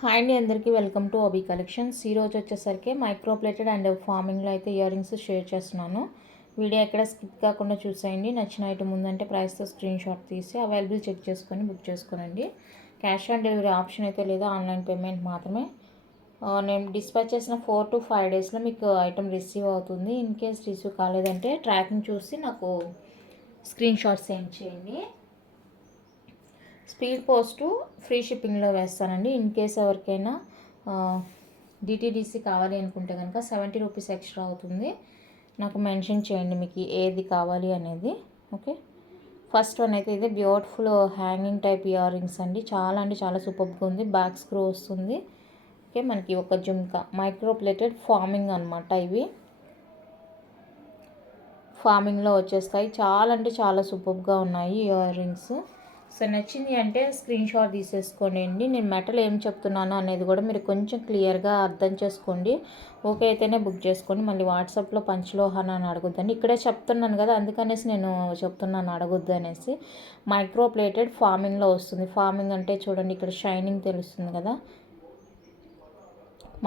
Hi అండి, అందరికీ welcome to OB collections. ఈరోజు వచ్చేసరికి మైక్రోప్లేటెడ్ అండ్ ఫార్మింగ్లో అయితే ఇయర్ రింగ్స్ షేర్ చేస్తున్నాను. వీడియో ఎక్కడ స్కిప్ కాకుండా చూసేయండి. నచ్చిన ఐటమ్ ఉందంటే ప్రైస్తో స్క్రీన్ షాట్ తీసి అవైలబుల్ చెక్ చేసుకొని బుక్ చేసుకోనండి. క్యాష్ ఆన్ డెలివరీ ఆప్షన్ అయితే లేదు, ఆన్లైన్ పేమెంట్ మాత్రమే. నేను డిస్పాచ్ చేసిన 4 to 5 డేస్లో మీకు ఐటమ్ రిసీవ్ అవుతుంది. ఇన్ కేస్ రిసీవ్ కాలేదంటే ట్రాకింగ్ చూసి నాకు స్క్రీన్ షాట్ సెండ్ చేయండి. స్పీడ్ పోస్ట్ ఫ్రీ షిప్పింగ్లో వేస్తానండి. ఇన్ కేస్ ఎవరికైనా డిటీడీసీ కావాలి అనుకుంటే కనుక 70 రూపీస్ ఎక్స్ట్రా అవుతుంది. నాకు మెన్షన్ చేయండి మీకు ఏది కావాలి అనేది. ఓకే, ఫస్ట్ వన్ అయితే ఇది beautiful hanging type ear rings అండి. చాలా అంటే చాలా సూపర్గా ఉంది. బ్యాక్ స్క్రూ వస్తుంది. ఓకే, మనకి ఒక జుమ్కా మైక్రోప్లేటెడ్ ఫార్మింగ్ అనమాట. ఇవి ఫార్మింగ్లో వచ్చేస్తాయి. చాలా అంటే చాలా సూపర్గా ఉన్నాయి ఇయర్ రింగ్స్. సో నచ్చింది అంటే స్క్రీన్ షాట్ తీసేసుకోండి. నేను మెటల్ ఏం చెప్తున్నాను అనేది కూడా మీరు కొంచెం క్లియర్గా అర్థం చేసుకోండి. ఓకే అయితేనే బుక్ చేసుకోండి. మళ్ళీ వాట్సాప్లో పంచలోహాన్ అని అడగొద్దండి. ఇక్కడే చెప్తున్నాను కదా, అందుకనేసి నేను చెప్తున్నాను అడగొద్దు అనేసి. మైక్రోప్లేటెడ్ ఫార్మింగ్లో వస్తుంది. ఫార్మింగ్ అంటే చూడండి, ఇక్కడ షైనింగ్ తెలుస్తుంది కదా,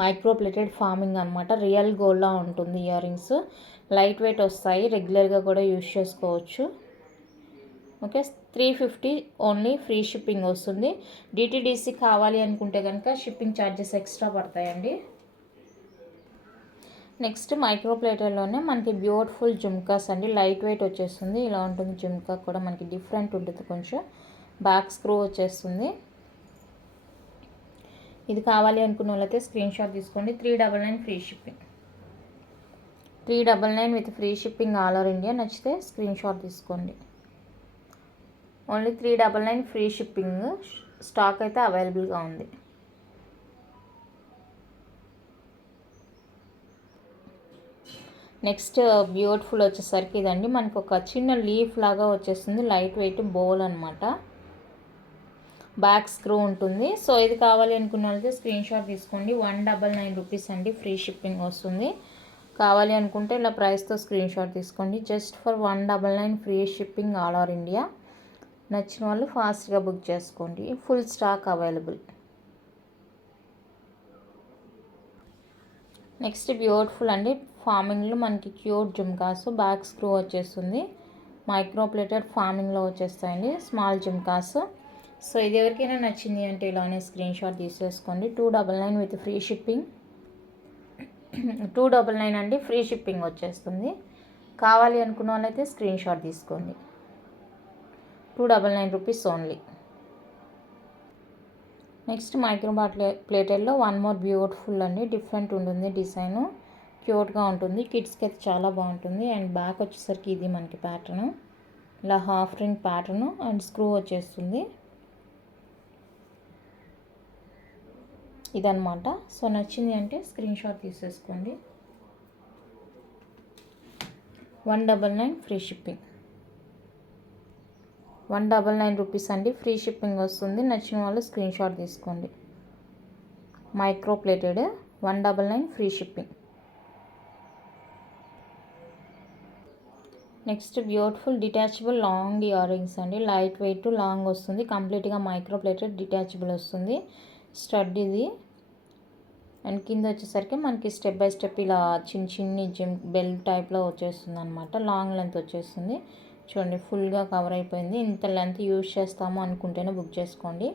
మైక్రోప్లేటెడ్ ఫార్మింగ్ అనమాట. రియల్ గోల్డ్లా ఉంటుంది. ఇయర్ రింగ్స్ లైట్ వెయిట్ వస్తాయి. రెగ్యులర్గా కూడా యూజ్ చేసుకోవచ్చు. Okay, 350 only. ఫ్రీ షిప్పింగ్ వస్తుంది. డిటీడీసీ కావాలి అనుకుంటే కనుక షిప్పింగ్ ఛార్జెస్ ఎక్స్ట్రా పడతాయండి. నెక్స్ట్ మైక్రోప్లేటర్లోనే మనకి బ్యూటిఫుల్ జుమ్కాస్ అండి. లైట్ వెయిట్ వచ్చేస్తుంది. ఇలా ఉంటుంది జుమ్కా కూడా, మనకి డిఫరెంట్ ఉంటుంది. కొంచెం బ్యాక్ స్క్రూ వచ్చేస్తుంది. ఇది కావాలి అనుకున్న వాళ్ళైతే స్క్రీన్ షాట్ తీసుకోండి. 399 free shipping. 399 with free shipping all over India. నచ్చితే స్క్రీన్ షాట్ తీసుకోండి. Only 399 free shipping. స్టాక్ అయితే అవైలబుల్గా ఉంది. నెక్స్ట్ బ్యూటిఫుల్ వచ్చేసరికి ఇదండి. మనకు ఒక చిన్న లీఫ్ లాగా వచ్చేస్తుంది. లైట్ వెయిట్ బౌల్ అనమాట. బ్యాక్ స్క్రూ ఉంటుంది. సో ఇది కావాలి అనుకున్న వాళ్ళైతే స్క్రీన్ షాట్ తీసుకోండి. 199 రూపీస్ అండి. ఫ్రీ షిప్పింగ్ వస్తుంది. కావాలి అనుకుంటే ఇలా ప్రైస్తో స్క్రీన్ షాట్ తీసుకోండి. Just for 199 free shipping all over India. నచ్చిన వాళ్ళు ఫాస్ట్గా బుక్ చేసుకోండి. Full stock available. Next beautiful అండి. ఫార్మింగ్లో మనకి క్యూట్ జుమ్కాస్. బ్యాక్ స్క్రూ వచ్చేస్తుంది. మైక్రోప్లేటెడ్ ఫార్మింగ్లో వచ్చేస్తాయండి స్మాల్ జుమ్కాస్. సో ఇది ఎవరికైనా నచ్చింది అంటే ఇలానే స్క్రీన్ షాట్ తీసేసుకోండి. 299 విత్ ఫ్రీ షిప్పింగ్. 299 అండి. ఫ్రీ షిప్పింగ్ వచ్చేస్తుంది. కావాలి అనుకున్న వాళ్ళైతే స్క్రీన్ షాట్ తీసుకోండి. 299 రూపీస్ ఓన్లీ. నెక్స్ట్ ప్లేటెడ్లో వన్ మోర్ బ్యూటిఫుల్ అండి. డిఫరెంట్ ఉంటుంది డిజైను. క్యూట్గా ఉంటుంది. కిడ్స్కి అయితే చాలా బాగుంటుంది. అండ్ బ్యాక్ వచ్చేసరికి ఇది మనకి ప్యాటర్ను. ఇలా half ring pattern and screw వచ్చేస్తుంది ఇదనమాట. సో నచ్చింది అంటే స్క్రీన్ షాట్ తీసేసుకోండి. 199 ఫ్రీ షిప్పింగ్. 199 రూపీస్ అండి. ఫ్రీ షిప్పింగ్ వస్తుంది. నచ్చిన వాళ్ళు స్క్రీన్ షాట్ తీసుకోండి. Microplated 199 free shipping. Next beautiful detachable long earrings అండి. లైట్ వెయిట్ లాంగ్ వస్తుంది. కంప్లీట్గా మైక్రోప్లేటెడ్ డిటాచబుల్ వస్తుంది. స్టడ్ ఇది. అండ్ కింద వచ్చేసరికి మనకి స్టెప్ బై స్టెప్ ఇలా చిన్ని బెల్ టైప్లో వచ్చేస్తుంది అనమాట. లాంగ్ లెంత్ వచ్చేస్తుంది. చూడండి, ఫుల్గా కవర్ అయిపోయింది. ఇంత లెంత్ యూజ్ చేస్తాము అనుకుంటేనే బుక్ చేసుకోండి.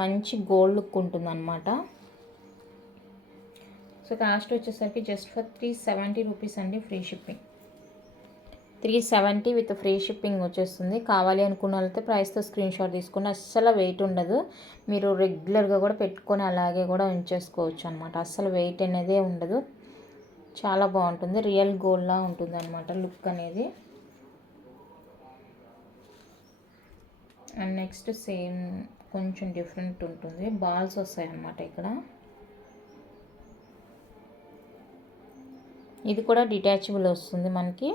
మంచి గోల్డ్ లుక్ ఉంటుంది అనమాట. సో కాస్ట్ వచ్చేసరికి జస్ట్ ఫర్ 370 రూపీస్ అండి. Free shipping. 370 with free shipping వచ్చేస్తుంది. కావాలి అనుకున్న వాళ్ళైతే ప్రైస్తో స్క్రీన్ షాట్ తీసుకుని, అస్సలు వెయిట్ ఉండదు. మీరు రెగ్యులర్గా కూడా పెట్టుకొని అలాగే కూడా ఉంచేసుకోవచ్చు అనమాట. అస్సలు వెయిట్ అనేదే ఉండదు. చాలా బాగుంటుంది. రియల్ గోల్డ్లా ఉంటుంది అనమాట లుక్ అనేది. అండ్ నెక్స్ట్ సేమ్ కొంచెం డిఫరెంట్ ఉంటుంది. బాల్స్ వస్తాయి అన్నమాట ఇక్కడ. ఇది కూడా డిటాచబుల్ వస్తుంది మనకి.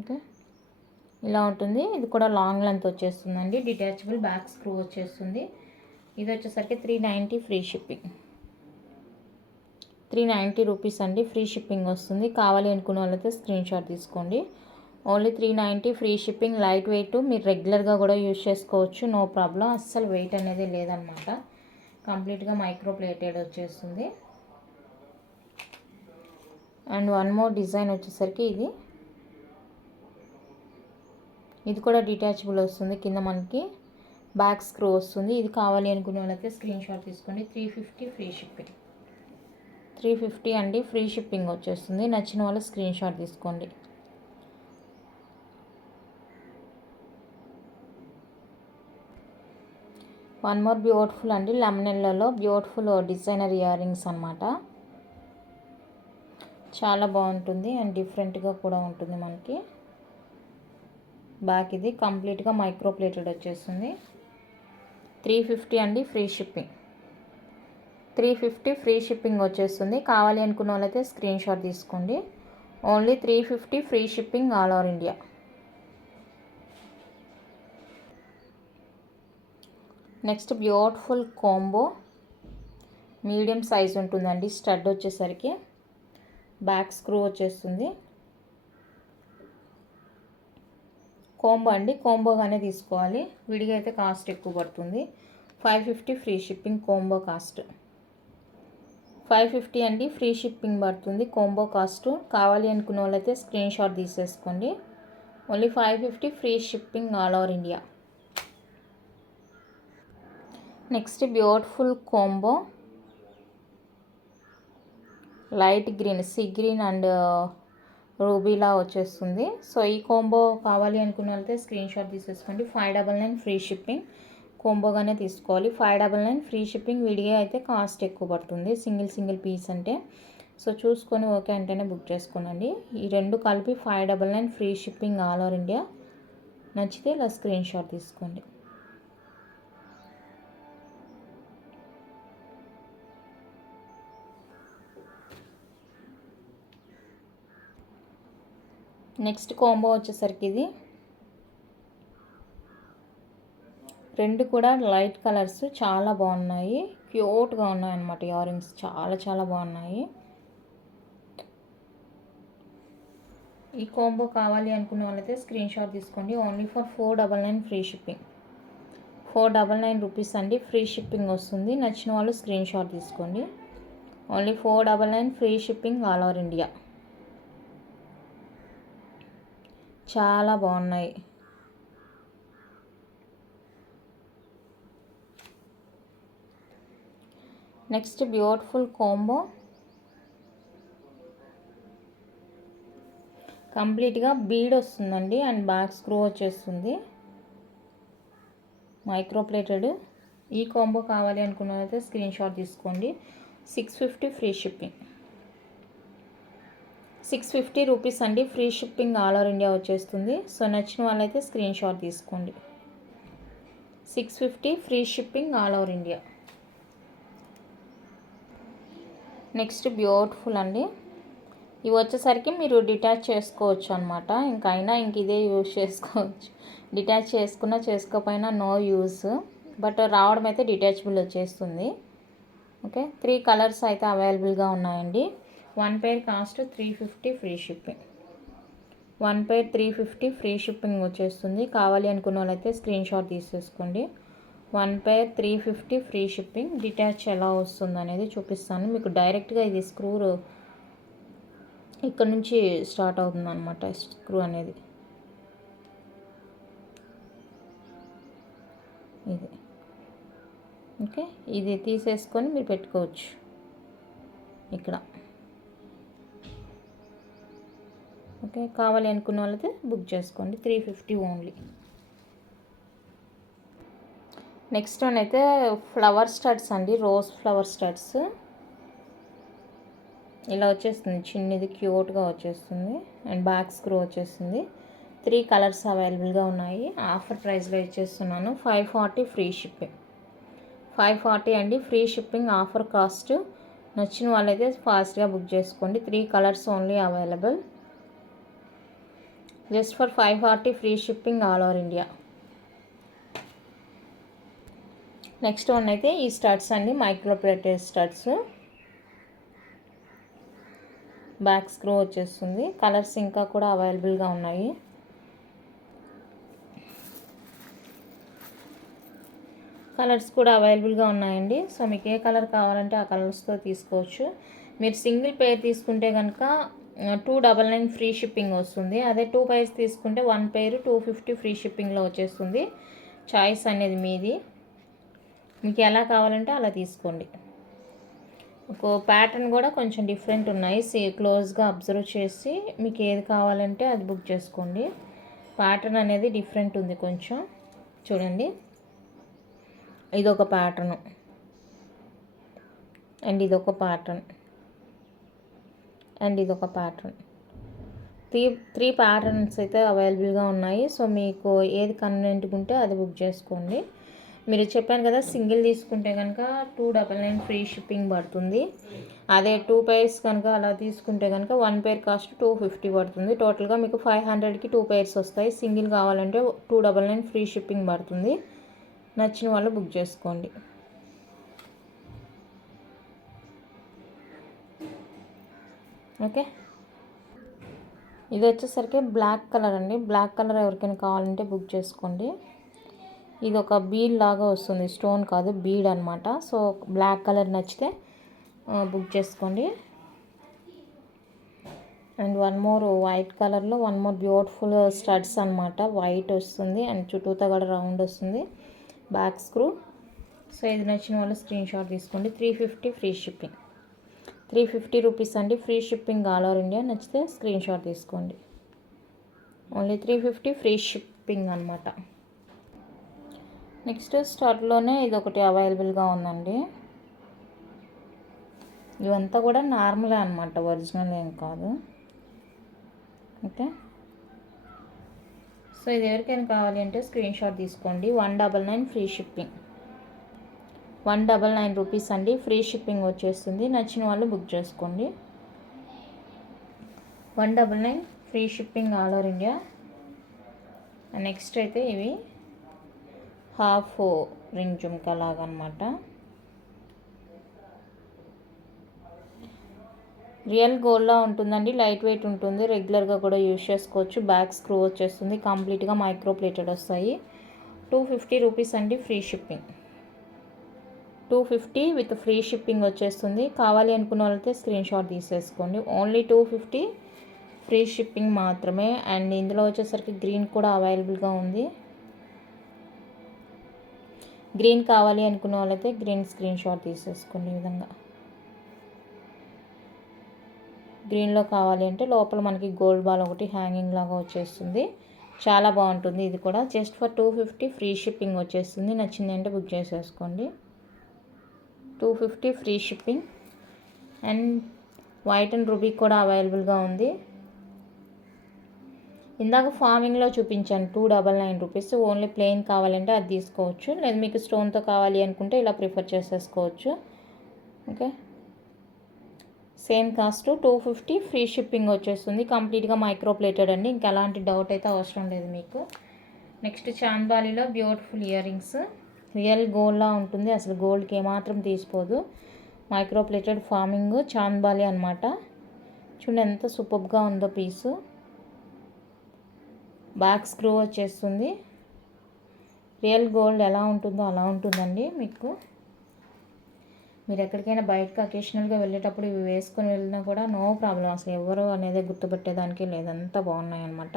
ఓకే, ఇలా ఉంటుంది. ఇది కూడా లాంగ్ లెంత్ వచ్చేస్తుందండి. డిటాచబుల్ బ్యాక్ స్క్రూ వచ్చేస్తుంది. ఇది వచ్చేసరికి 390 ఫ్రీ షిప్పింగ్. 390 రూపీస్ అండి. ఫ్రీ షిప్పింగ్ వస్తుంది. కావాలి అనుకున్న వాళ్ళైతే స్క్రీన్ షాట్ తీసుకోండి. Only 390 free shipping. Light weight, మీరు రెగ్యులర్గా కూడా యూజ్ చేసుకోవచ్చు, నో ప్రాబ్లం. అస్సలు వెయిట్ అనేది లేదనమాట. కంప్లీట్గా మైక్రో ప్లేటెడ్ వచ్చేస్తుంది. అండ్ వన్ మోర్ డిజైన్ వచ్చేసరికి ఇది కూడా డిటాచబుల్ వస్తుంది. కింద మనకి బ్యాక్ స్క్రూ వస్తుంది. ఇది కావాలి అనుకునే వాళ్ళైతే స్క్రీన్ షాట్ తీసుకోండి. 350 ఫ్రీ షిప్పింగ్. 350 అండి, ఫ్రీ షిప్పింగ్ వచ్చేస్తుంది. నచ్చిన వాళ్ళు స్క్రీన్ షాట్ తీసుకోండి. వన్ మోర్ బ్యూటిఫుల్ అండి, లెమనెల్లలో బ్యూటిఫుల్ డిజైనర్ ఇయర్ రింగ్స్ అనమాట. చాలా బాగుంటుంది అండ్ డిఫరెంట్గా కూడా ఉంటుంది మనకి. బ్యాక్ ఇది కంప్లీట్గా మైక్రో ప్లేటెడ్ వచ్చేస్తుంది. 350 అండి, ఫ్రీ షిప్పింగ్. 350 ఫ్రీ షిప్పింగ్ వచ్చేస్తుంది. కావాలి అనుకున్న వాళ్ళైతే స్క్రీన్ షాట్ తీసుకోండి. Only 350 free shipping all over India. Next beautiful combo, medium size ఉంటుందండి. స్టడ్ వచ్చేసరికి బ్యాక్ స్క్రూ వచ్చేస్తుంది. కాంబో అండి, కాంబోగానే తీసుకోవాలి, విడిగా అయితే కాస్ట్ ఎక్కువ పడుతుంది. 550 ఫ్రీ షిప్పింగ్ కాంబో కాస్ట్. 550 అండి, ఫ్రీ షిప్పింగ్ పడుతుంది కాంబో కాస్ట్. కావాలి అనుకున్న వాళ్ళైతే స్క్రీన్ షాట్ తీసేసుకోండి. Only 550 free shipping all over India. Next beautiful combo, light green, sea green and రూబీలా వచ్చేస్తుంది. సో ఈ కాంబో కావాలి అనుకున్న వాళ్ళైతే స్క్రీన్ షాట్ తీసేసుకోండి. 599 ఫ్రీ షిప్పింగ్. కాంబోగానే తీసుకోవాలి. 599 ఫ్రీ షిప్పింగ్. విడిగా అయితే కాస్ట్ ఎక్కువ పడుతుంది సింగిల్ పీస్ అంటే. సో చూసుకొని ఓకే అంటేనే బుక్ చేసుకోనండి. ఈ రెండు కలిపి 599 free shipping all over India. నచ్చితే ఇలా స్క్రీన్ షాట్ తీసుకోండి. నెక్స్ట్ కాంబో వచ్చేసరికి ఇది రెండు కూడా లైట్ కలర్స్, చాలా బాగున్నాయి, క్యూట్గా ఉన్నాయి అన్నమాట. ఇయర్ రింగ్స్ చాలా బాగున్నాయి. ఈ కాంబో కావాలి అనుకునే వాళ్ళైతే స్క్రీన్ షాట్ తీసుకోండి. Only for 499 free shipping. 499 rupees అండి, ఫ్రీ షిప్పింగ్ వస్తుంది. నచ్చిన వాళ్ళు స్క్రీన్ షాట్ తీసుకోండి. Only 499 free shipping all over India. చాలా బాగున్నాయి. నెక్స్ట్ బ్యూటిఫుల్ కాంబో, కంప్లీట్గా బీడ్ వస్తుందండి అండ్ బ్యాక్ స్క్రూ వచ్చేస్తుంది, మైక్రో ప్లేటెడ్. ఈ కాంబో కావాలి అనుకున్నట్లయితే స్క్రీన్ షాట్ తీసుకోండి. 650 ఫ్రీ షిప్పింగ్. 650 రూపీస్ అండి, free shipping all over India వచ్చేస్తుంది. సో నచ్చిన వాళ్ళైతే స్క్రీన్ షాట్ తీసుకోండి. 650 free shipping all over India. Next beautiful అండి, ఇవి వచ్చేసరికి మీరు డిటాచ్ చేసుకోవచ్చు అనమాట. ఇంక ఇదే యూజ్ చేసుకోవచ్చు. డిటాచ్ చేసుకున్నా చేసుకోకపోయినా నో యూస్, బట్ రావడం అయితే డిటాచబుల్ వచ్చేస్తుంది. ఓకే, 3 కలర్స్ అయితే అవైలబుల్గా ఉన్నాయండి. 1 పేర్ కాస్ట్ 350 ఫ్రీ షిప్పింగ్. 1 పేర్ 350 ఫ్రీ షిప్పింగ్ వచ్చేస్తుంది. కావాలి అనుకున్న వాళ్ళైతే స్క్రీన్ షాట్ తీసేసుకోండి. 1 పేర్ 350 ఫ్రీ షిప్పింగ్. డిటాచ్ ఎలా వస్తుంది అనేది చూపిస్తాను మీకు. డైరెక్ట్గా ఇది స్క్రూ ఇక్కడ నుంచి స్టార్ట్ అవుతుంది అనమాట, స్క్రూ అనేది. ఇది ఓకే, ఇది తీసేసుకొని మీరు పెట్టుకోవచ్చు ఇక్కడ. ఓకే, కావాలి అనుకున్న వాళ్ళైతే బుక్ చేసుకోండి. 350 ఓన్లీ. నెక్స్ట్ వన్ అయితే ఫ్లవర్ స్టడ్స్ అండి, రోజ్ ఫ్లవర్ స్టడ్స్. ఇలా వచ్చేస్తుంది, చిన్నది క్యూట్గా వచ్చేస్తుంది అండ్ బ్యాక్ స్క్రూ వచ్చేస్తుంది. 3 కలర్స్ అవైలబుల్గా ఉన్నాయి. ఆఫర్ ప్రైస్లో ఇచ్చేస్తున్నాను. 540 ఫ్రీ షిప్పింగ్. 540 అండి, ఫ్రీ షిప్పింగ్ ఆఫర్ కాస్ట్. నచ్చిన వాళ్ళైతే ఫాస్ట్గా బుక్ చేసుకోండి. 3 colours only available. Just for 540 free shipping all over India. Next one అయితే ఈ స్టడ్స్ అండి, micro plated studs. Back screw వచ్చేస్తుంది. కలర్స్ ఇంకా కూడా అవైలబుల్గా ఉన్నాయి. కలర్స్ కూడా అవైలబుల్గా ఉన్నాయండి. సో మీకు ఏ కలర్ కావాలంటే ఆ కలర్స్తో తీసుకోవచ్చు. మీరు సింగిల్ పేర్ తీసుకుంటే కనుక 299 ఫ్రీ షిప్పింగ్ వస్తుంది. అదే 2 పైర్స్ తీసుకుంటే 1 పేరు 250 ఫ్రీ షిప్పింగ్లో వచ్చేస్తుంది. చాయిస్ అనేది మీది, మీకు ఎలా కావాలంటే అలా తీసుకోండి. ఒక ప్యాటర్న్ కూడా కొంచెం డిఫరెంట్ ఉన్నాయి. క్లోజ్గా అబ్జర్వ్ చేసి మీకు ఏది కావాలంటే అది బుక్ చేసుకోండి. ప్యాటర్న్ అనేది డిఫరెంట్ ఉంది కొంచెం, చూడండి. ఇదొక ప్యాటర్న్ అండ్ ఇదొక ప్యాటర్న్ అండ్ ఇదొక ప్యాటర్న్. త్రీ ప్యాటర్న్స్ అయితే అవైలబుల్గా ఉన్నాయి. సో మీకు ఏది కన్వీనియంట్గా ఉంటే అది బుక్ చేసుకోండి. మీరు చెప్పాను కదా, సింగిల్ తీసుకుంటే కనుక 299 ఫ్రీ షిప్పింగ్ పడుతుంది. అదే 2 పైర్స్ కనుక అలా తీసుకుంటే కనుక 1 పేర్ కాస్ట్ 250 పడుతుంది. టోటల్గా మీకు 500కి 2 పైర్స్ వస్తాయి. సింగిల్ కావాలంటే 299 ఫ్రీ షిప్పింగ్ పడుతుంది. నచ్చిన వాళ్ళు బుక్ చేసుకోండి. ఓకే, ఇది వచ్చేసరికి బ్లాక్ కలర్ అండి. బ్లాక్ కలర్ ఎవరికైనా కావాలంటే బుక్ చేసుకోండి. ఇది ఒక బీడ్ లాగా వస్తుంది, స్టోన్ కాదు బీడ్ అనమాట. సో బ్లాక్ కలర్ నచ్చితే బుక్ చేసుకోండి. అండ్ వన్ మోర్ వైట్ కలర్లో వన్ మోర్ బ్యూటిఫుల్ స్టడ్స్ అనమాట. వైట్ వస్తుంది అండ్ చుట్టూతో కూడా రౌండ్ వస్తుంది, బ్యాక్ స్క్రూ. సో ఇది నచ్చిన వాళ్ళు స్క్రీన్ షాట్ తీసుకోండి. 350 ఫ్రీ షిప్పింగ్, 350 రూపీస్ అండి free shipping all over India. నచ్చితే స్క్రీన్ షాట్ తీసుకోండి. ఓన్లీ 350 ఫ్రీ షిప్పింగ్ అనమాట. నెక్స్ట్ స్టార్ట్లోనే ఇది ఒకటి అవైలబుల్గా ఉందండి. ఇవంతా కూడా నార్మలే అనమాట, ఒరిజినల్ ఏం కాదు. ఓకే, సో ఇది ఎవరికైనా కావాలి అంటే స్క్రీన్ షాట్ తీసుకోండి. 199 ఫ్రీ షిప్పింగ్, 199 రూపీస్ అండి ఫ్రీ షిప్పింగ్ వచ్చేస్తుంది. నచ్చిన వాళ్ళు బుక్ చేసుకోండి. 199 free shipping all over India. Next అయితే ఇవి హాఫ్ రింగ్ జుమ్కా లాగా అనమాట. రియల్ గోల్డ్లా ఉంటుందండి, లైట్ వెయిట్ ఉంటుంది, రెగ్యులర్గా కూడా యూజ్ చేసుకోవచ్చు. బ్యాక్ స్క్రూ వచ్చేస్తుంది, కంప్లీట్గా మైక్రో ప్లేటెడ్ వస్తాయి. 250 రూపీస్ అండి free shipping, 250 with free shipping వచ్చేస్తుంది. కావాలి అనుకున్న వాళ్ళైతే స్క్రీన్ షాట్ తీసేసుకోండి. ఓన్లీ 250 ఫ్రీ షిప్పింగ్ మాత్రమే. అండ్ ఇందులో వచ్చేసరికి గ్రీన్ కూడా అవైలబుల్గా ఉంది. గ్రీన్ కావాలి అనుకున్న వాళ్ళైతే గ్రీన్ స్క్రీన్ షాట్ తీసేసుకోండి. ఈ విధంగా గ్రీన్లో కావాలి అంటే లోపల మనకి గోల్డ్ బాల్ ఒకటి హ్యాంగింగ్ లాగా వచ్చేస్తుంది, చాలా బాగుంటుంది. ఇది కూడా జస్ట్ ఫర్ 250 ఫ్రీ షిప్పింగ్ వచ్చేస్తుంది. నచ్చింది అంటే బుక్ చేసేసుకోండి. 250 free shipping. And white and ruby కూడా అవైలబుల్గా ఉంది. ఇందాక ఫార్మింగ్లో చూపించాను 299 రూపీస్. ఓన్లీ ప్లెయిన్ కావాలంటే అది తీసుకోవచ్చు, లేదు మీకు స్టోన్తో కావాలి అనుకుంటే ఇలా ప్రిఫర్ చేసేసుకోవచ్చు. Okay, same cost 250 free shipping వచ్చేస్తుంది. కంప్లీట్గా మైక్రో ప్లేటెడ్ అండి, ఇంకా ఎలాంటి డౌట్ అయితే అవసరం లేదు మీకు. నెక్స్ట్ చాంద్బాలీలో బ్యూటిఫుల్ ఇయర్ రింగ్స్, రియల్ గోల్డ్లా ఉంటుంది, అసలు గోల్డ్కి ఏమాత్రం తీసిపోదు. మైక్రో ప్లేటెడ్ ఫార్మింగ్ చాంద్బాలీ అనమాట. చూడండి ఎంత సూపర్గా ఉందో పీసు. బ్యాక్ స్క్రూ వచ్చేస్తుంది. రియల్ గోల్డ్ ఎలా ఉంటుందో అలా ఉంటుందండి మీకు. మీరు ఎక్కడికైనా బయటకు అకేషనల్గా వెళ్ళేటప్పుడు ఇవి వేసుకొని వెళ్ళినా కూడా నో ప్రాబ్లం, అసలు ఎవరు అనేది గుర్తుపెట్టేదానికి లేదంతా బాగున్నాయి అనమాట.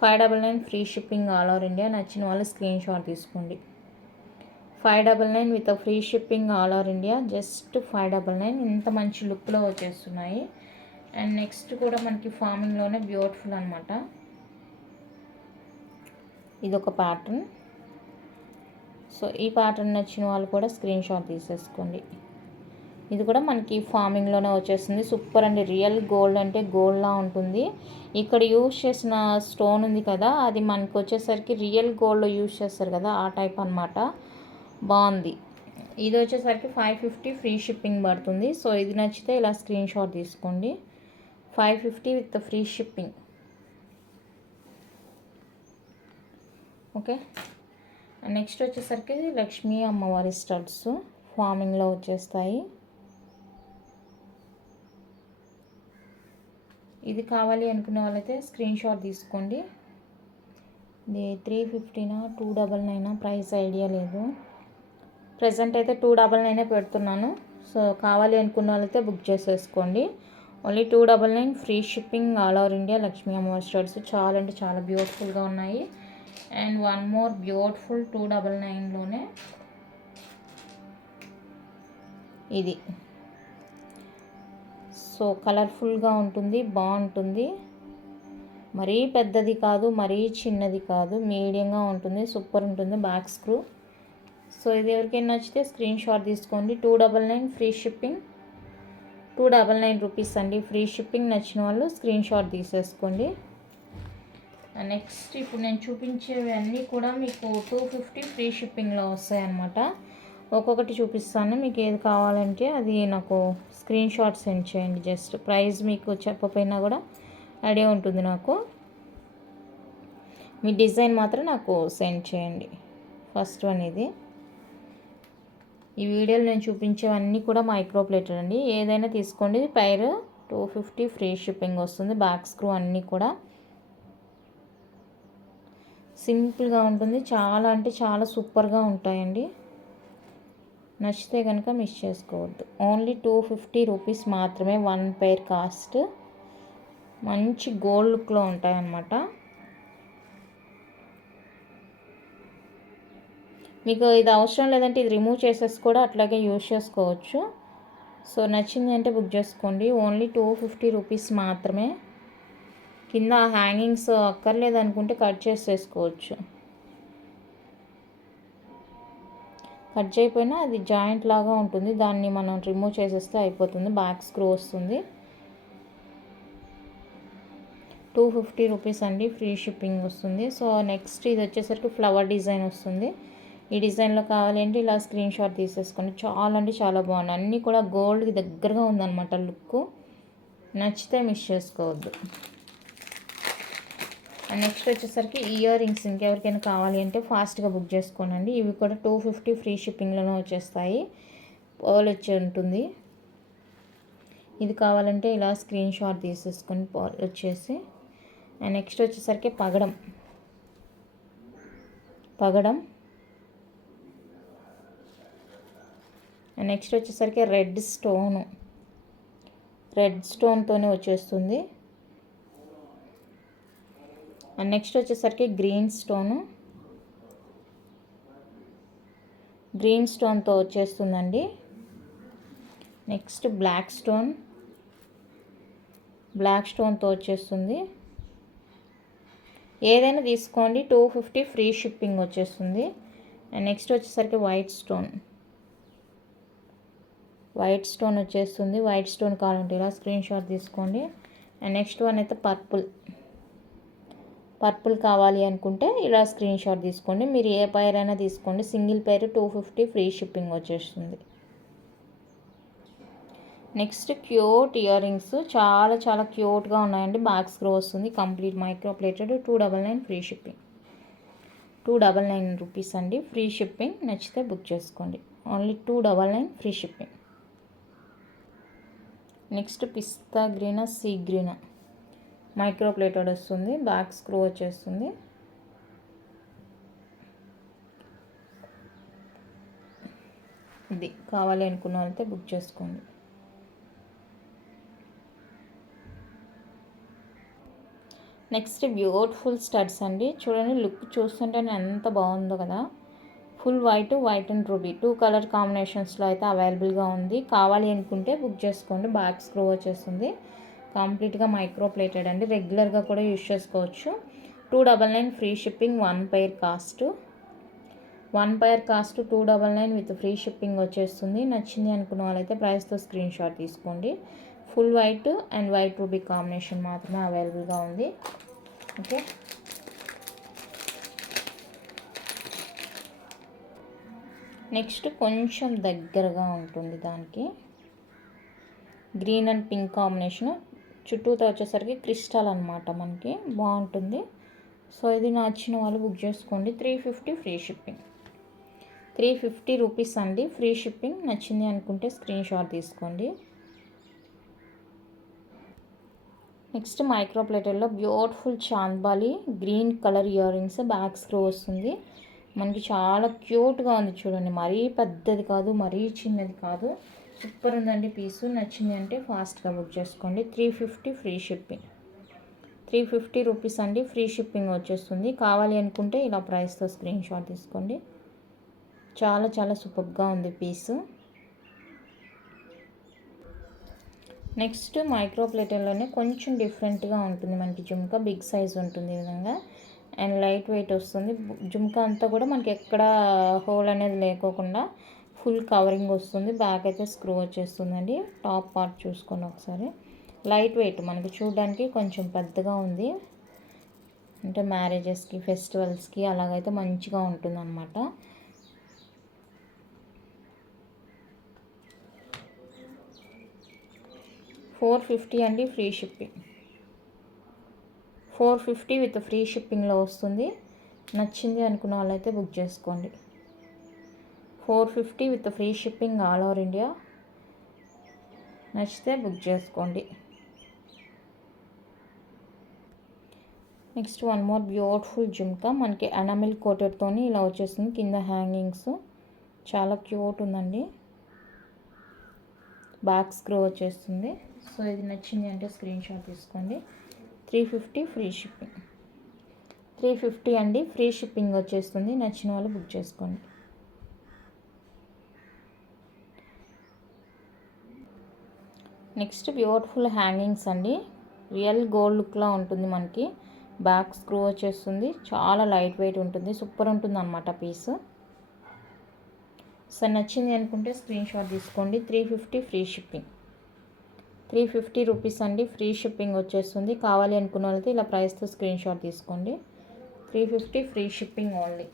599 free shipping all over India. నచ్చిన వాళ్ళు స్క్రీన్ షాట్ తీసుకోండి. 599 with free shipping all over India, just 599. ఇంత మంచి లుక్లో వచ్చేస్తున్నాయి. అండ్ నెక్స్ట్ కూడా మనకి ఫార్మింగ్లోనే బ్యూటిఫుల్ అనమాట. ఇదొక ప్యాటర్న్. సో ఈ ప్యాటర్న్ నచ్చిన వాళ్ళు కూడా స్క్రీన్ షాట్ తీసేసుకోండి. ఇది కూడా మనకి ఫార్మింగ్లోనే వచ్చేస్తుంది. సూపర్ అండి, రియల్ గోల్డ్ అంటే గోల్డ్లా ఉంటుంది. ఇక్కడ యూజ్ చేసిన స్టోన్ ఉంది కదా, అది మనకు వచ్చేసరికి రియల్ గోల్డ్లో యూజ్ చేస్తారు కదా, ఆ టైప్ అనమాట. బాగుంది. ఇది వచ్చేసరికి 550 ఫ్రీ షిప్పింగ్ పడుతుంది. సో ఇది నచ్చితే ఇలా స్క్రీన్ షాట్ తీసుకోండి. 550 with free shipping. Okay, next వచ్చేసరికి లక్ష్మీ అమ్మవారి స్టడ్స్ ఫార్మింగ్లో వచ్చేస్తాయి. ఇది కావాలి అనుకునే వాళ్ళైతే స్క్రీన్ షాట్ తీసుకోండి. ఇది 350నా 299 ప్రైస్ ఐడియా లేదు. ప్రజెంట్ అయితే 299 పెడుతున్నాను. సో కావాలి అనుకున్న వాళ్ళైతే బుక్ చేసేసుకోండి. Only 299 free shipping all over India. Lakshmi అమ్మవారి స్టోర్స్ చాలా అంటే చాలా బ్యూటిఫుల్గా ఉన్నాయి. అండ్ వన్ మోర్ బ్యూటిఫుల్ 299లోనే ఇది. సో కలర్ఫుల్గా ఉంటుంది, బాగుంటుంది. మరీ పెద్దది కాదు, మరీ చిన్నది కాదు, మీడియంగా ఉంటుంది. సూపర్ ఉంటుంది. Back screw. సో ఇది ఎవరికైనా నచ్చితే స్క్రీన్ షాట్ తీసుకోండి. 299 ఫ్రీ షిప్పింగ్. 299 రూపీస్ అండి ఫ్రీ షిప్పింగ్. నచ్చిన వాళ్ళు స్క్రీన్ షాట్ తీసేసుకోండి. నెక్స్ట్ ఇప్పుడు నేను చూపించేవి అన్నీ కూడా మీకు 250 ఫ్రీ షిప్పింగ్లో వస్తాయి అన్నమాట. ఒక్కొక్కటి చూపిస్తాను. మీకు ఏది కావాలంటే అది నాకు స్క్రీన్ షాట్ సెండ్ చేయండి. జస్ట్ ప్రైస్ మీకు చెప్పకపోయినా కూడా ఐడియా ఉంటుంది నాకు. మీ డిజైన్ మాత్రం నాకు సెండ్ చేయండి. ఫస్ట్ వన్ ఇది. ఈ వీడియోలో నేను చూపించేవన్నీ కూడా మైక్రోప్లేటెడ్ అండి. ఏదైనా తీసుకోండి. పైర్ 250 ఫ్రీ షిప్పింగ్ వస్తుంది. బ్యాక్ స్క్రూ అన్నీ కూడా సింపుల్గా ఉంటుంది. చాలా అంటే చాలా సూపర్గా ఉంటాయండి. నచ్చితే కనుక మిస్ చేసుకోవద్దు. ఓన్లీ 250 రూపీస్ మాత్రమే వన్ పైర్ కాస్ట్. మంచి గోల్డ్ లుక్లో ఉంటాయన్నమాట. మీకు ఇది అవసరం లేదంటే ఇది రిమూవ్ చేసేసి కూడా అట్లాగే యూజ్ చేసుకోవచ్చు. సో నచ్చింది అంటే బుక్ చేసుకోండి. ఓన్లీ 250 రూపీస్ మాత్రమే. కింద హ్యాంగింగ్స్ అక్కర్లేదు అనుకుంటే కట్ చేసేసుకోవచ్చు. కట్ చేయకపోయినా అది జాయింట్ లాగా ఉంటుంది. దాన్ని మనం రిమూవ్ చేసేస్తే అయిపోతుంది. బ్యాక్ స్క్రూ వస్తుంది. 250 రూపీస్ అండి ఫ్రీ షిప్పింగ్ వస్తుంది. సో నెక్స్ట్ ఇది వచ్చేసరికి ఫ్లవర్ డిజైన్ వస్తుంది. ఈ డిజైన్లో కావాలి అంటే ఇలా స్క్రీన్ షాట్ తీసేసుకోండి. చాలా అంటే చాలా బాగున్నాయి. అన్నీ కూడా గోల్డ్కి దగ్గరగా ఉందన్నమాట లుక్. నచ్చితే మిస్ చేసుకోవద్దు. నెక్స్ట్ వచ్చేసరికి ఇయర్ రింగ్స్. ఇంకెవరికైనా కావాలి అంటే ఫాస్ట్గా బుక్ చేసుకోనండి. ఇవి కూడా 250 ఫ్రీ షిప్పింగ్లోనే వచ్చేస్తాయి. పర్ల్ వచ్చి ఉంటుంది. ఇది కావాలంటే ఇలా స్క్రీన్ షాట్ తీసేసుకొని పర్ల్ వచ్చేసి. నెక్స్ట్ వచ్చేసరికి పగడం. నెక్స్ట్ వచ్చేసరికి రెడ్ స్టోన్తోనే వచ్చేస్తుంది. నెక్స్ట్ వచ్చేసరికి గ్రీన్ స్టోన్తో వచ్చేస్తుందండి. నెక్స్ట్ బ్లాక్ స్టోన్తో వచ్చేస్తుంది. ఏదైనా తీసుకోండి. 250 ఫ్రీ షిప్పింగ్ వచ్చేస్తుంది. నెక్స్ట్ వచ్చేసరికి వైట్ స్టోన్ వచ్చేస్తుంది. వైట్ స్టోన్ కావాలంటే ఇలా స్క్రీన్ షాట్ తీసుకోండి. నెక్స్ట్ వన్ అయితే పర్పుల్ కావాలి అనుకుంటే ఇలా స్క్రీన్ షాట్ తీసుకోండి. మీరు ఏ పైర్ అయినా తీసుకోండి. సింగిల్ పైర్ 250 ఫ్రీ షిప్పింగ్ వచ్చేస్తుంది. Next cute earrings. చాలా చాలా క్యూట్గా ఉన్నాయండి. బ్యాక్ స్క్రూ వస్తుంది. Complete microplated. 299 free shipping. 299 rupees అండి ఫ్రీ షిప్పింగ్. నచ్చితే బుక్ చేసుకోండి. Only 299 free shipping. నెక్స్ట్ పిస్తా గ్రీనా సీ గ్రీనా మైక్రోప్లేటెడ్ వస్తుంది. బ్యాక్ స్క్రూ వచ్చేస్తుంది. ఇది కావాలి అనుకున్న వాళ్ళైతే బుక్ చేసుకోండి. నెక్స్ట్ బ్యూటిఫుల్ స్టడ్స్ అండి. చూడండి లుక్ చూస్తుంటేనే ఎంత బాగుందో కదా. Full white and ruby 2 colour కాంబినేషన్స్లో అయితే అవైలబుల్గా ఉంది. కావాలి అనుకుంటే బుక్ చేసుకోండి. బ్యాక్ స్క్రూ వచ్చేస్తుంది. కంప్లీట్గా మైక్రోప్లేటెడ్ అండి. రెగ్యులర్గా కూడా యూజ్ చేసుకోవచ్చు. 299 free shipping. One pair cost 299 with free shipping వచ్చేస్తుంది. నచ్చింది అనుకున్న వాళ్ళైతే ప్రైస్తో స్క్రీన్ షాట్ తీసుకోండి. Full white and white ruby combination మాత్రమే అవైలబుల్గా ఉంది. ఓకే. నెక్స్ట్ కొంచెం దగ్గరగా ఉంటుంది. దానికి గ్రీన్ అండ్ పింక్ కాంబినేషను. చుట్టూతో వచ్చేసరికి క్రిస్టల్ అనమాట. మనకి బాగుంటుంది. సో ఇది నచ్చిన వాళ్ళు బుక్ చేసుకోండి. 350 ఫ్రీ షిప్పింగ్. 350 రూపీస్ అండి ఫ్రీ షిప్పింగ్. నచ్చింది అనుకుంటే స్క్రీన్ షాట్ తీసుకోండి. నెక్స్ట్ మైక్రోప్లేటెడ్లో beautiful chandbali green colour ear rings. Back screw వస్తుంది. మనకి చాలా క్యూట్గా ఉంది చూడండి. మరీ పెద్దది కాదు, మరీ చిన్నది కాదు, సూపర్ ఉందండి పీసు. నచ్చింది అంటే ఫాస్ట్గా బుక్ చేసుకోండి. 350 ఫ్రీ షిప్పింగ్, 350 రూపీస్ అండి, ఫ్రీ షిప్పింగ్ వచ్చేస్తుంది. కావాలి అనుకుంటే ఇలా ప్రైస్తో స్క్రీన్ షాట్ తీసుకోండి. చాలా చాలా సూపర్గా ఉంది పీసు. నెక్స్ట్ మైక్రో ప్లేటర్లోనే కొంచెం డిఫరెంట్గా ఉంటుంది మనకి జుమ్కా. బిగ్ సైజ్ ఉంటుంది ఈ విధంగా, అండ్ లైట్ వెయిట్ వస్తుంది. జుమ్కా అంతా కూడా మనకి ఎక్కడ హోల్ అనేది లేకోకుండా ఫుల్ కవరింగ్ వస్తుంది. బ్యాక్ అయితే స్క్రూ వచ్చేస్తుందండి. టాప్ పార్ట్ చూసుకోండి ఒకసారి. లైట్ వెయిట్, మనకి చూడడానికి కొంచెం పెద్దగా ఉంది, అంటే మ్యారేజెస్కి, ఫెస్టివల్స్కి అలాగైతే మంచిగా ఉంటుంది అన్నమాట. $450 అండి, ఫ్రీ షిప్పింగ్. 450 విత్ ఫ్రీ షిప్పింగ్లో వస్తుంది. నచ్చింది అనుకున్న వాళ్ళైతే బుక్ చేసుకోండి. 450 with free shipping all over India. నచ్చితే బుక్ చేసుకోండి. Next one more beautiful jhumka. మనకి ఎనామిల్ కోటెడ్తో ఇలా వచ్చేస్తుంది. కింద హ్యాంగింగ్స్ చాలా క్యూట్ ఉందండి. బ్యాక్ స్క్రూ వచ్చేస్తుంది. సో ఇది నచ్చింది అంటే స్క్రీన్ షాట్ తీసుకోండి. 350 ఫ్రీ షిప్పింగ్, 350 అండి, ఫ్రీ షిప్పింగ్ వచ్చేస్తుంది. నచ్చిన వాళ్ళు బుక్ చేసుకోండి. నెక్స్ట్ బ్యూటిఫుల్ హ్యాంగింగ్స్ అండి. రియల్ గోల్డ్ లుక్లా ఉంటుంది మనకి. బ్యాక్ స్క్రూ వచ్చేస్తుంది. చాలా లైట్ వెయిట్ ఉంటుంది, సూపర్ ఉంటుంది అన్నమాట పీస్. సో నచ్చింది అనుకుంటే స్క్రీన్ షాట్ తీసుకోండి. 350 ఫ్రీ షిప్పింగ్, 350 రూపీస్ అండి, ఫ్రీ షిప్పింగ్ వచ్చేస్తుంది. కావాలి అనుకున్న వాళ్ళైతే ఇలా ప్రైస్తో స్క్రీన్ షాట్ తీసుకోండి. 350 free shipping only.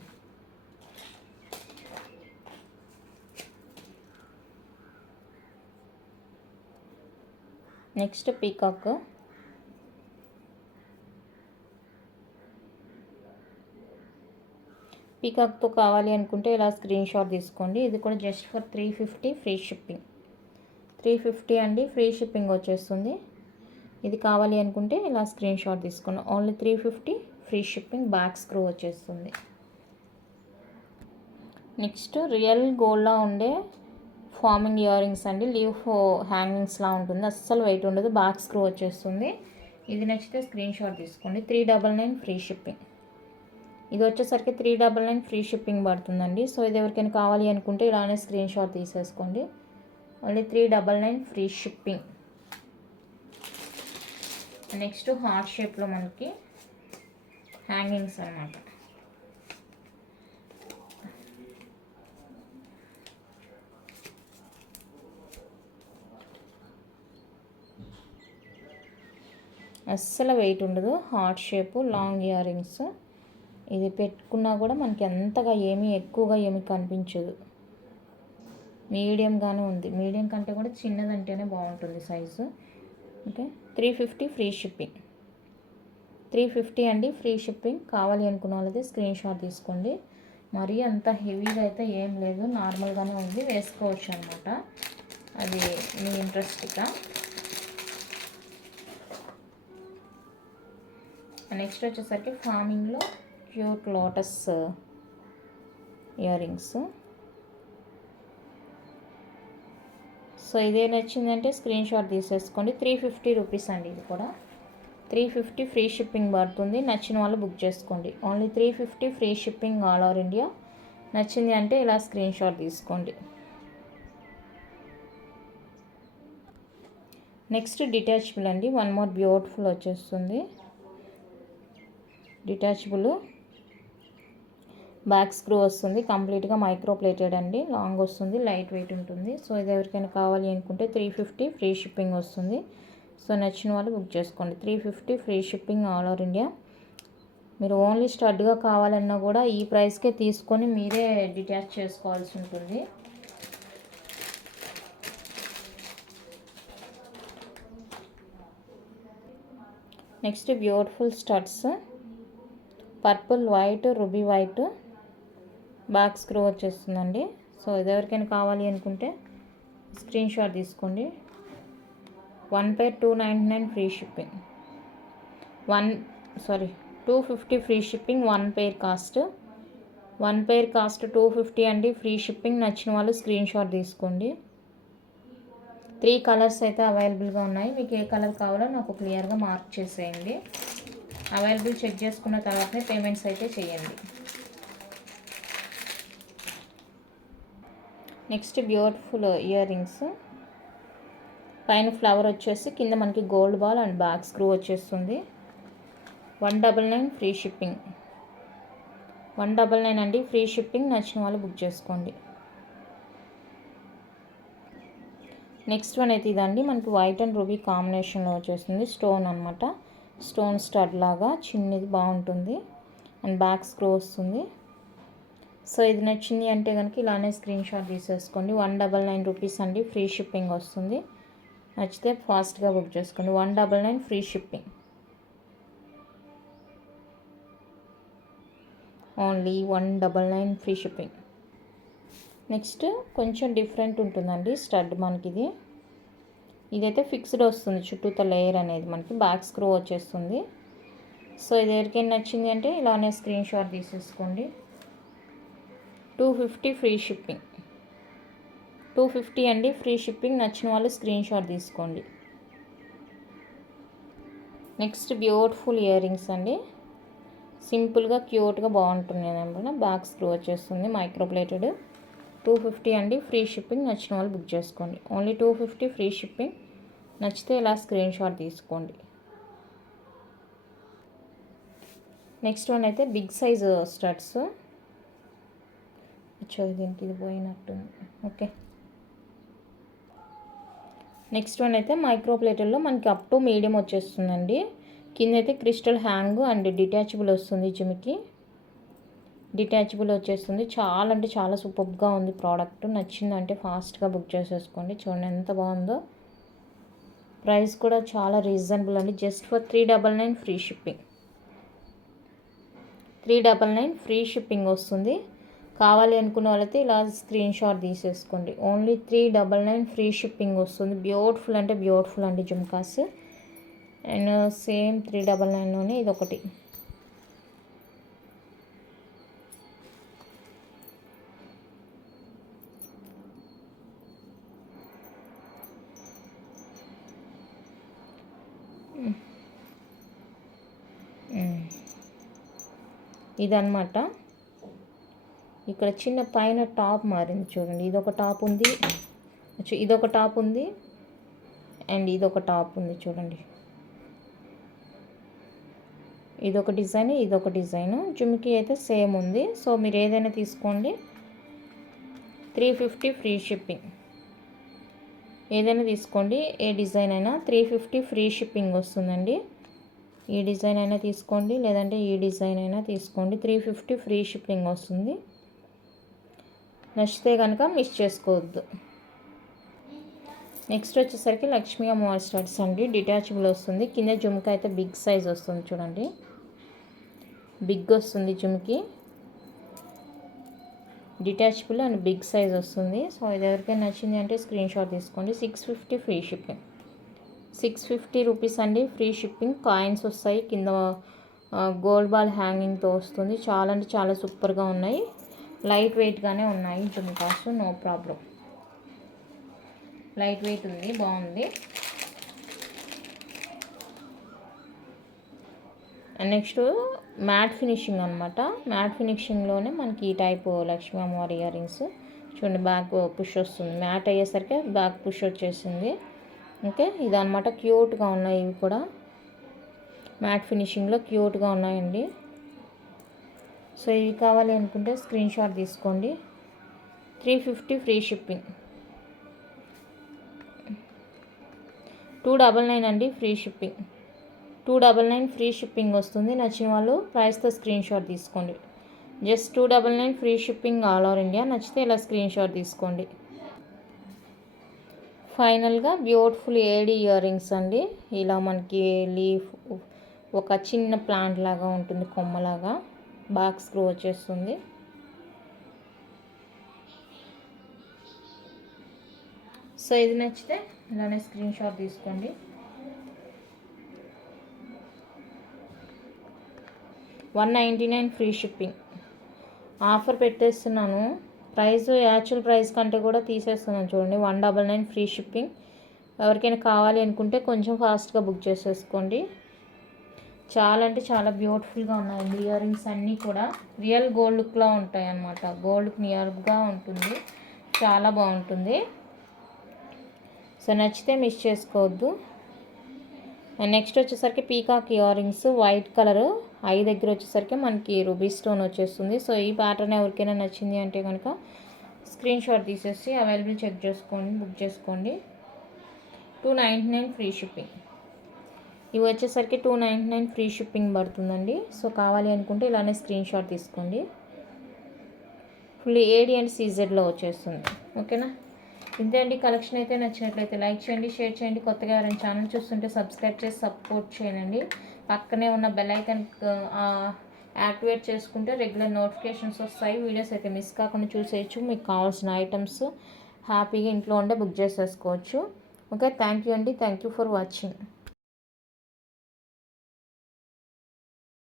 Next peacock. పీకాక్తో కావాలి అనుకుంటే ఇలా స్క్రీన్ షాట్ తీసుకోండి. ఇది కూడా జస్ట్ ఫర్ 350 ఫ్రీ షిప్పింగ్, 350 అండి, ఫ్రీ షిప్పింగ్ వచ్చేస్తుంది. ఇది కావాలి అనుకుంటే ఇలా స్క్రీన్ షాట్ తీసుకోండి. Only 350 free shipping. Back screw వచ్చేస్తుంది. నెక్స్ట్ రియల్ గోల్డ్లా ఉండే ఫార్మింగ్ ఇయర్ రింగ్స్ అండి. లీఫ్ హ్యాంగింగ్స్లా ఉంటుంది, అస్సలు వెయిట్ ఉండదు. బ్యాక్ స్క్రూ వచ్చేస్తుంది. ఇది నచ్చితే స్క్రీన్ షాట్ తీసుకోండి. 399 ఫ్రీ షిప్పింగ్. ఇది వచ్చేసరికి 399 ఫ్రీ షిప్పింగ్ పడుతుందండి. సో ఇది ఎవరికైనా కావాలి అనుకుంటే ఇలానే స్క్రీన్ షాట్ తీసేసుకోండి. Only 399 free shipping. Next heart షేప్లో మనకి హ్యాంగింగ్స్ అన్నమాట. అస్సలు వెయిట్ ఉండదు. Heart shape long ear rings. ఇది పెట్టుకున్నా కూడా మనకి అంతగా ఎక్కువగా ఏమీ కనిపించదు. మీడియంగానే ఉంది. మీడియం కంటే కూడా చిన్నదంటేనే బాగుంటుంది సైజు. ఓకే, 350 ఫ్రీ షిప్పింగ్, 350 అండి, ఫ్రీ షిప్పింగ్. కావాలి అనుకున్న వాళ్ళది స్క్రీన్ షాట్ తీసుకోండి. మరీ అంత హెవీగా అయితే ఏం లేదు, నార్మల్గానే ఉంది, వేసుకోవచ్చు అనమాట. అది మీ ఇంట్రెస్ట్గా. నెక్స్ట్ వచ్చేసరికి ఫార్మింగ్లో cute lotus ear rings. So ఇదే నచ్చిందంటే స్క్రీన్ షాట్ తీసేసుకోండి. 350 రూపీస్ అండి. ఇది కూడా 350 ఫ్రీ షిప్పింగ్ పడుతుంది. నచ్చిన వాళ్ళు బుక్ చేసుకోండి. Only 350 free shipping all over India. నచ్చింది అంటే ఇలా స్క్రీన్ షాట్ తీసుకోండి. నెక్స్ట్ డిటాచబుల్ అండి. వన్ మోర్ బ్యూటిఫుల్ వచ్చేస్తుంది. డిటాచబుల్ బ్యాక్ స్క్రూ వస్తుంది. కంప్లీట్గా మైక్రో ప్లేటెడ్ అండి. లాంగ్ వస్తుంది, లైట్ వెయిట్ ఉంటుంది. సో ఇది ఎవరికైనా కావాలి అనుకుంటే 350 ఫ్రీ షిప్పింగ్ వస్తుంది. సో నచ్చిన వాళ్ళు బుక్ చేసుకోండి. 350 free shipping all over India. మీరు ఓన్లీ స్టడ్గా కావాలన్నా కూడా ఈ ప్రైస్కే తీసుకొని మీరే డిటాచ్ చేసుకోవాల్సి ఉంటుంది. Next beautiful studs. Purple, white, ruby white. Back screw వచ్చేస్తుందండి. సో ఇది ఎవరికైనా కావాలి అనుకుంటే స్క్రీన్ షాట్ తీసుకోండి. 1 pair 299 free shipping. 250 free shipping. 1 pair cost 1 పేర్ కాస్ట్ 250 అండి, ఫ్రీ షిప్పింగ్. నచ్చిన వాళ్ళు స్క్రీన్ షాట్ తీసుకోండి. 3 కలర్స్ అయితే అవైలబుల్గా ఉన్నాయి. మీకు ఏ కలర్ కావాలో నాకు క్లియర్గా మార్క్ చేసేయండి. అవైలబుల్ చెక్ చేసుకున్న తర్వాతనే పేమెంట్స్ అయితే చేయండి. Next beautiful ear rings. పైన ఫ్లవర్ వచ్చేసి కింద మనకి gold ball and back screw వచ్చేస్తుంది. 199 ఫ్రీ షిప్పింగ్. 199 అండి, ఫ్రీ షిప్పింగ్. నచ్చిన వాళ్ళు బుక్ చేసుకోండి. నెక్స్ట్ వన్ అయితే ఇదండి, మనకి వైట్ అండ్ రూబీ కాంబినేషన్లో వచ్చేస్తుంది. స్టోన్ అనమాట, స్టోన్ స్టడ్ లాగా చిన్నది బాగుంటుంది అండ్ బ్యాక్ స్క్రూ వస్తుంది. సో ఇది నచ్చింది అంటే కనుక ఇలానే స్క్రీన్ షాట్ తీసేసుకోండి. 199 రూపీస్ అండి, ఫ్రీ షిప్పింగ్ వస్తుంది. నచ్చితే ఫాస్ట్గా బుక్ చేసుకోండి. 199 free shipping. Only 199 free shipping. Next కొంచెం డిఫరెంట్ ఉంటుందండి స్టడ్ మనకి. ఇదైతే ఫిక్స్డ్ వస్తుంది, చుట్టూత లేయర్ అనేది మనకి బ్యాక్ స్క్రూ వచ్చేస్తుంది. సో ఇది ఎవరికైనా నచ్చింది అంటే ఇలానే స్క్రీన్ షాట్ తీసేసుకోండి. 250 ఫ్రీ షిప్పింగ్. 250 అండి, ఫ్రీ షిప్పింగ్. నచ్చిన వాళ్ళు స్క్రీన్ షాట్ తీసుకోండి. నెక్స్ట్ బ్యూటిఫుల్ ఇయర్ రింగ్స్ అండి, సింపుల్గా క్యూట్గా బాగుంటుంది అనమాట. బ్యాక్ స్క్రూ వచ్చేస్తుంది, మైక్రోప్లేటెడ్. 250 అండి, ఫ్రీ షిప్పింగ్. నచ్చిన వాళ్ళు బుక్ చేసుకోండి. Only 250 free shipping. నచ్చితే ఇలా స్క్రీన్ షాట్ తీసుకోండి. నెక్స్ట్ వన్ అయితే బిగ్ సైజ్ స్టడ్స్. దీనికి ఇది పోయినట్టుంది. ఓకే, నెక్స్ట్ వన్ అయితే మైక్రోప్లేటెడ్లో మనకి అప్ టు మీడియం వచ్చేస్తుందండి. కింద అయితే క్రిస్టల్ హ్యాంగ్ అండ్ డిటాచబుల్ వస్తుంది. జిమ్కి డిటాచబుల్ వచ్చేస్తుంది. చాలా అంటే చాలా సూపర్గా ఉంది ప్రోడక్ట్. నచ్చిందంటే ఫాస్ట్గా బుక్ చేసేసుకోండి. చూడండి ఎంత బాగుందో. ప్రైస్ కూడా చాలా రీజనబుల్ అండి, just for 399 free shipping. 399 free shipping వస్తుంది. కావాలి అనుకున్న వాళ్ళైతే ఇలా స్క్రీన్ షాట్ తీసేసుకోండి. ఓన్లీ 399 ఫ్రీ షిప్పింగ్ వస్తుంది. బ్యూటిఫుల్ అంటే బ్యూటిఫుల్ అండి జుమ్కాస్. అండ్ సేమ్ 399లోనే ఇదొకటి. ఇదన్నమాట. ఇక్కడ చిన్న పైన టాప్ మారింది చూడండి. ఇదొక టాప్ ఉంది, ఇదొక టాప్ ఉంది అండ్ ఇదొక టాప్ ఉంది చూడండి. ఇదొక డిజైన్, ఇదొక డిజైన్. జుమ్కి అయితే సేమ్ ఉంది. సో మీరు ఏదైనా తీసుకోండి. 350 ఫ్రీ షిప్పింగ్. ఏదైనా తీసుకోండి, ఏ డిజైన్ అయినా 350 ఫ్రీ షిప్పింగ్ వస్తుందండి. ఈ డిజైన్ అయినా తీసుకోండి, లేదంటే ఈ డిజైన్ అయినా తీసుకోండి. 350 ఫ్రీ షిప్పింగ్ వస్తుంది. నచ్చితే కనుక మిస్ చేసుకోవద్దు. నెక్స్ట్ వచ్చేసరికి లక్ష్మీ అమ్మవారి స్టడ్స్ అండి, డిటాచబుల్ వస్తుంది. కింద జుమ్కి అయితే బిగ్ సైజ్ వస్తుంది చూడండి, బిగ్ వస్తుంది జుమ్కి. డిటాచబుల్ అండ్ బిగ్ సైజ్ వస్తుంది. సో ఇది ఎవరికైనా నచ్చింది అంటే స్క్రీన్ షాట్ తీసుకోండి. 650 ఫ్రీ షిప్పింగ్. 650 రూపీస్ అండి, ఫ్రీ షిప్పింగ్. కాయిన్స్ వస్తాయి కింద, గోల్డ్ బాల్ హ్యాంగింగ్తో వస్తుంది. చాలా అంటే చాలా సూపర్గా ఉన్నాయి. లైట్ వెయిట్గానే ఉన్నాయి jhumkas, no problem. Lightweight ఉంది, బాగుంది. నెక్స్ట్ మ్యాట్ ఫినిషింగ్ అనమాట. మ్యాట్ ఫినిషింగ్లోనే మనకి ఈ టైప్ లక్ష్మీ అమ్మవారి ఇయర్ రింగ్స్ చూడండి. బ్యాక్ పుష్ వస్తుంది, మ్యాట్ అయ్యేసరికి బ్యాక్ పుష్ వచ్చేసింది. ఓకే, ఇదన్నమాట. క్యూట్గా ఉన్నాయి ఇవి కూడా, మ్యాట్ ఫినిషింగ్లో క్యూట్గా ఉన్నాయండి. సో ఇవి కావాలి అనుకుంటే స్క్రీన్ షాట్ తీసుకోండి. 350 ఫ్రీ షిప్పింగ్. 299 అండి, ఫ్రీ షిప్పింగ్. 299 ఫ్రీ షిప్పింగ్ వస్తుంది. నచ్చిన వాళ్ళు ప్రైస్తో స్క్రీన్ షాట్ తీసుకోండి. Just 299 free shipping all over India. నచ్చితే ఇలా స్క్రీన్ షాట్ తీసుకోండి. ఫైనల్గా బ్యూటిఫుల్ ఏడీ ఇయర్ రింగ్స్ అండి. ఇలా మనకి లీఫ్, ఒక చిన్న ప్లాంట్ లాగా ఉంటుంది, కొమ్మలాగా. బ్యాక్ స్క్రూ వచ్చేస్తుంది. సో ఇది నచ్చితే ఇలానే స్క్రీన్ షాట్ తీసుకోండి. 199 ఫ్రీ షిప్పింగ్. ఆఫర్ పెట్టేస్తున్నాను. ప్రైస్ యాక్చువల్ ప్రైస్ కంటే కూడా తీసేస్తున్నాను చూడండి. 199 ఫ్రీ షిప్పింగ్. ఎవరికైనా కావాలి అనుకుంటే కొంచెం ఫాస్ట్గా బుక్ చేసేసుకోండి. చాలా అంటే చాలా బ్యూటిఫుల్గా ఉన్నాయండి ఇయర్ రింగ్స్ అన్నీ కూడా. రియల్ గోల్డ్ లుక్లా ఉంటాయి అన్నమాట. గోల్డ్కి నియర్గా ఉంటుంది. చాలా బాగుంటుంది. సో నచ్చితే మిస్ చేసుకోవద్దు. అండ్ నెక్స్ట్ వచ్చేసరికి peacock ear rings white colour, I దగ్గర వచ్చేసరికి మనకి రూబీ స్టోన్ వచ్చేస్తుంది. సో ఈ ప్యాటర్న్ ఎవరికైనా నచ్చింది అంటే కనుక స్క్రీన్ షాట్ తీసేసి అవైలబుల్ చెక్ చేసుకోండి, బుక్ చేసుకోండి. 299 ఫ్రీ షిప్పింగ్. ఇవి వచ్చేసరికి 299 ఫ్రీ షిప్పింగ్ పడుతుందండి. సో కావాలి అనుకుంటే ఇలానే స్క్రీన్ షాట్ తీసుకోండి. ఫుల్ ఏడి అండ్ సీజెడ్లో వచ్చేస్తుంది. ఓకేనా? ఇంతే అండి. కలెక్షన్ అయితే నచ్చినట్లయితే లైక్ చేయండి, షేర్ చేయండి. కొత్తగా ఎవరైనా ఛానల్ చూస్తుంటే సబ్స్క్రైబ్ చేసి సపోర్ట్ చేయండి. పక్కనే ఉన్న బెల్ ఐకాన్ యాక్టివేట్ చేసుకుంటే రెగ్యులర్ నోటిఫికేషన్స్ వస్తాయి. వీడియోస్ అయితే మిస్ కాకుండా చూసేయచ్చు. మీకు కావాల్సిన ఐటమ్స్ హ్యాపీగా ఇంట్లో ఉండే బుక్ చేసేసుకోవచ్చు. ఓకే, థ్యాంక్ యూ అండి. Thank you for watching.